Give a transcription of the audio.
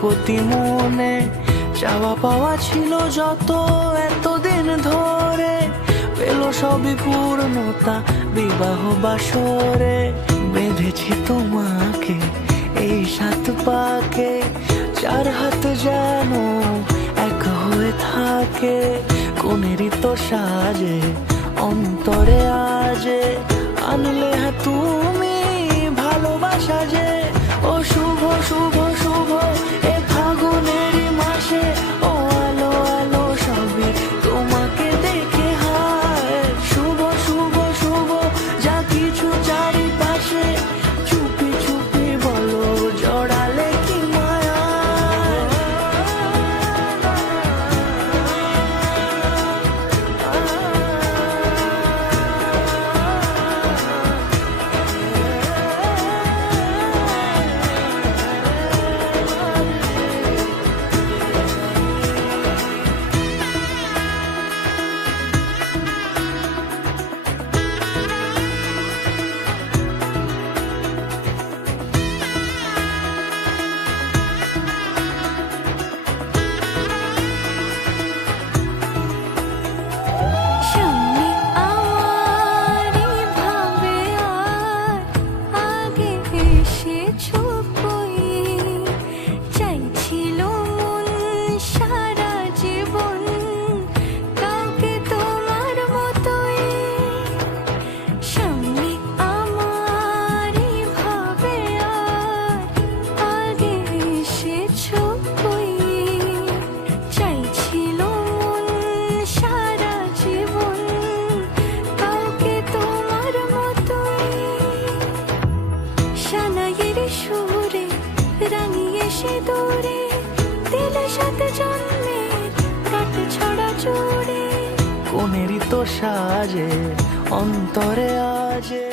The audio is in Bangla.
প্রতি মনে চাওয়া পাওয়া ছিল যত এতদিন ধরে, পেল সবই পূর্ণতা বিবাহ বাসরে। বেঁধেছি তোমাকে এই 7 পাকে, 4 হাত যেন এক হয়ে থাকে। কোনেরই তো সাজে অন্তরে আজে, আনলে হ্যাঁ তুমি ভালোবাসা যে। ও শুভ শুভ শুভ এ ফাগুনেরই মাসে, ও আলো আলো সবই তোমাকে দেখে হায়। শুভ শুভ শুভ যা কিছু চারিপাশে, চুপি চুপি বলো জড়ালে কি মায়া। রাঙিয়ে সে দূরে দিলে 7 জন্মের রাত ছড়া জুড়ে। কোনেরই তো সাজে অন্তরে আজে।